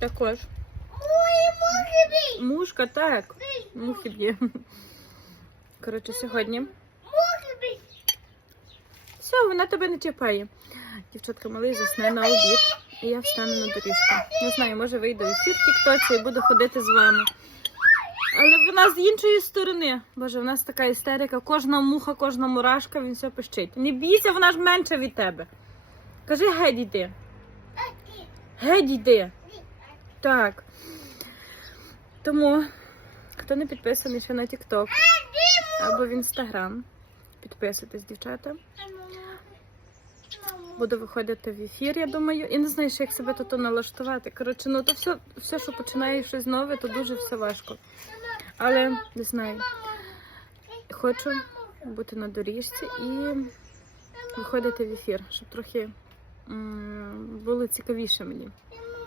Також. Мушка, так. Мухи б'є. Коротше, сьогодні. Все, вона тебе не чіпає. Дівчатка малий засне на обід, і я встану на доріжку. Не знаю, може вийду в ефір Тіктоці і буду ходити з вами. Але вона з іншої сторони. Боже, в нас така істерика. Кожна муха, кожна мурашка, він все пищить. Не бійся, вона ж менша від тебе. Кажи геть йди. Геть йди. Так. Тому, хто не підписаний ще на TikTok або в Instagram, підписуйтесь, дівчата. Буду виходити в ефір, я думаю. І не знаю, ще як себе тут налаштувати. Коротше, ну то все, все, що починає щось нове, то дуже все важко. Але не знаю. Хочу бути на доріжці і виходити в ефір, щоб трохи м, було цікавіше мені.